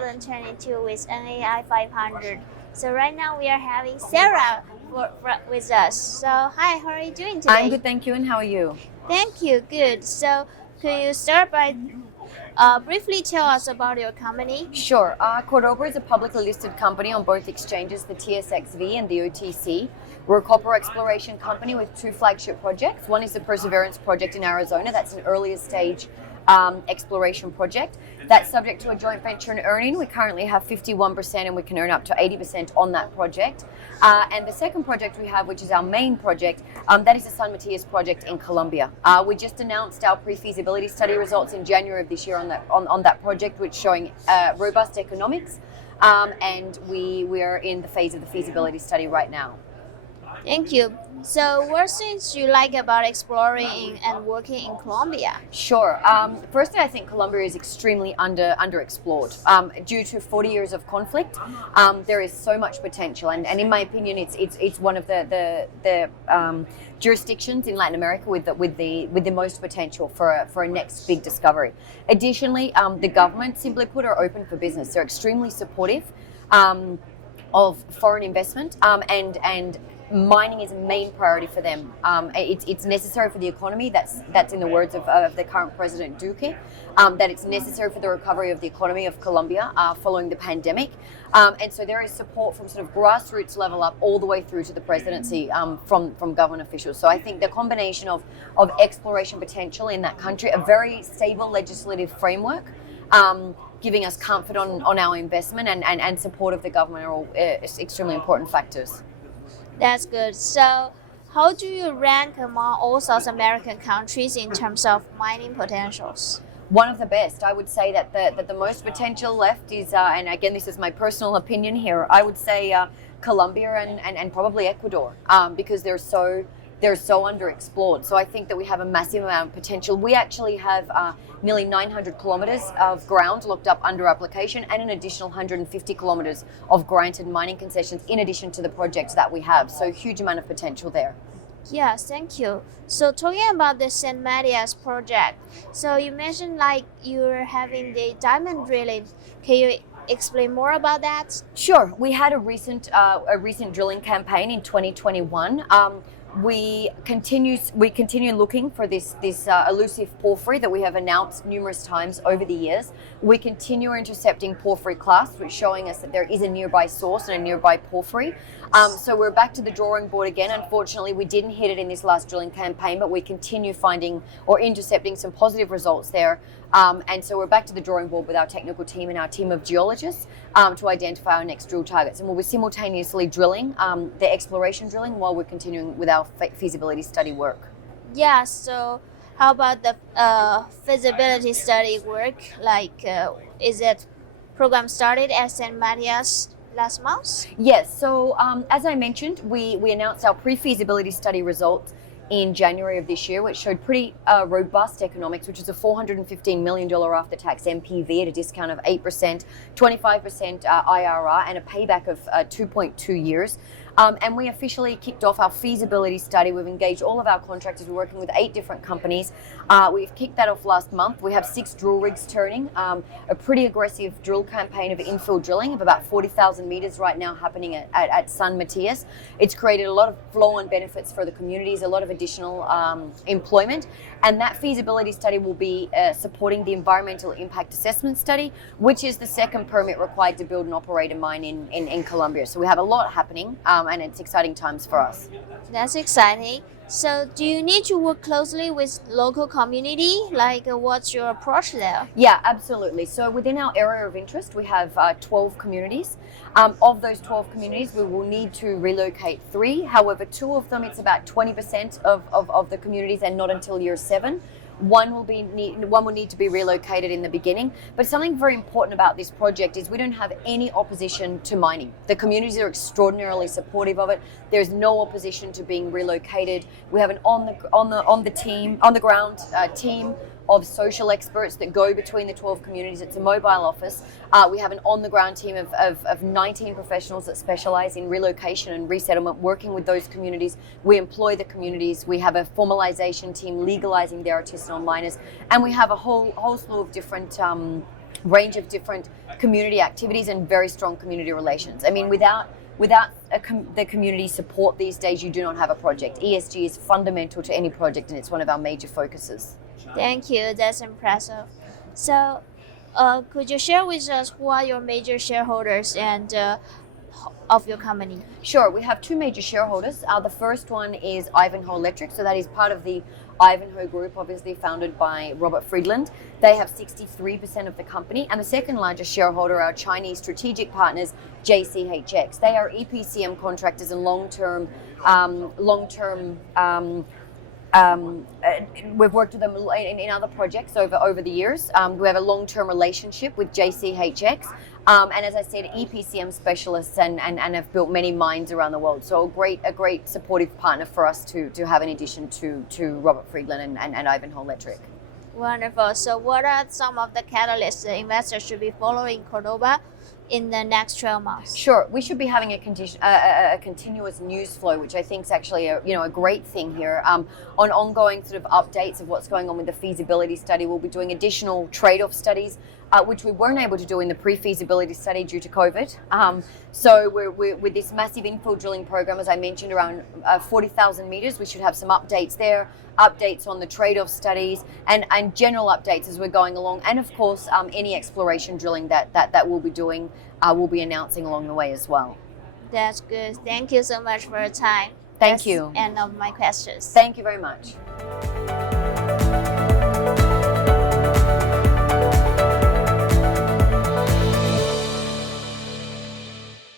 2022 with NAI 500. So right now we are having Sarah with us. So hi, how are you doing today? I'm good, thank you. And how are you? Thank you, good. So could you start by briefly tell us about your company? Sure. Cordoba is a publicly listed company on both exchanges, the TSXV and the OTC. We're a copper exploration company with two flagship projects. One is the Perseverance project in Arizona. That's an earlier stage exploration project. That's subject to a joint venture and earning. We currently have 51% and we can earn up to 80% on that project. And the second project we have, which is our main project, that is the San Matias project in Colombia. We just announced our pre-feasibility study results in January of this year on that project, which is showing robust economics. And we are in the phase of the feasibility study right now. Thank you. So what things you like about exploring and working in Colombia? Sure. Firstly, I think Colombia is extremely underexplored. Due to 40 years of conflict, there is so much potential, and in my opinion, it's one of the jurisdictions in Latin America with the most potential for a next big discovery. Additionally, the government, simply put, are open for business. They're extremely supportive of foreign investment, and mining is a main priority for them. It's necessary for the economy. That's in the words of the current President Duque. That it's necessary for the recovery of the economy of Colombia following the pandemic. And so there is support from sort of grassroots level up all the way through to the presidency from government officials. So I think the combination of exploration potential in that country, a very stable legislative framework, giving us comfort on our investment and support of the government are all extremely important factors. That's good. So how do you rank among all South American countries in terms of mining potentials? One of the best. I would say that the most potential left is, and again, this is my personal opinion here, I would say Colombia and probably Ecuador, because they're so underexplored. So I think that we have a massive amount of potential. We actually have nearly 900 kilometers of ground locked up under application and an additional 150 kilometers of granted mining concessions in addition to the projects that we have. So huge amount of potential there. Yes, thank you. So talking about the San Matias project, so you mentioned like you're having the diamond drilling. Can you explain more about that? Sure. We had a recent drilling campaign in 2021. We continue looking for this elusive porphyry that we have announced numerous times over the years. We continue intercepting porphyry clasts, which is showing us that there is a nearby source and a nearby porphyry. So we're back to the drawing board again. Unfortunately, we didn't hit it in this last drilling campaign, but we continue finding or intercepting some positive results there. And so we're back to the drawing board with our technical team and our team of geologists to identify our next drill targets. And we'll be simultaneously drilling the exploration drilling while we're continuing with our feasibility study work. Yeah, so how about the feasibility study work? Like, is it program started at San Matias last month? Yes, so as I mentioned, we announced our pre-feasibility study results in January of this year, which showed pretty robust economics, which is a $415 million after-tax NPV at a discount of 8%, 25% IRR, and a payback of 2.2 years. And we officially kicked off our feasibility study. We've engaged all of our contractors. We're working with 8 different companies. We've kicked that off last month. We have 6 drill rigs turning, a pretty aggressive drill campaign of infill drilling of about 40,000 meters right now happening at San Matias. It's created a lot of flow-on benefits for the communities, a lot of additional employment. And that feasibility study will be supporting the environmental impact assessment study, which is the second permit required to build and operate a mine in Colombia. So we have a lot happening. And it's exciting times for us. That's exciting. So do you need to work closely with local community? Like what's your approach there? Yeah, absolutely. So within our area of interest, we have 12 communities. Of those 12 communities, we will need to relocate 3. However, 2 of them, it's about 20% of the communities and not until year 7. One will need to be relocated in the beginning. But something very important about this project is we don't have any opposition to mining. The communities are extraordinarily supportive of it. There's no opposition to being relocated. We have an on the ground team of social experts that go between the 12 communities. It's a mobile office. We have an on-the-ground team of 19 professionals that specialize in relocation and resettlement, working with those communities. We employ the communities. We have a formalization team legalizing their artisanal miners. And we have a whole slew of different range of different community activities and very strong community relations. I mean, without the community support these days, you do not have a project. ESG is fundamental to any project, and it's one of our major focuses. Thank you. That's impressive. So, could you share with us who are your major shareholders and of your company? Sure, we have two major shareholders. The first one is Ivanhoe Electric, so that is part of the Ivanhoe Group, obviously founded by Robert Friedland. They have 63% of the company, and the second largest shareholder are our Chinese strategic partners, JCHX. They are EPCM contractors and long-term. We've worked with them in other projects over the years. We have a long-term relationship with JCHX. And as I said, EPCM specialists and have built many mines around the world. So a great supportive partner for us to have in addition to Robert Friedland and Ivanhoe Electric. Wonderful. So, what are some of the catalysts the investors should be following Cordoba in the next 12 months? Sure, we should be having a continuous news flow, which I think is actually a great thing here. On ongoing sort of updates of what's going on with the feasibility study, we'll be doing additional trade-off studies, which we weren't able to do in the pre-feasibility study due to COVID. So we're with this massive infill drilling program, as I mentioned, around 40,000 meters. We should have some updates there, updates on the trade-off studies, and general updates as we're going along. And of course, any exploration drilling that we'll be doing, we'll be announcing along the way as well. That's good. Thank you so much for your time. Thank That's you. the end of my questions. Thank you very much.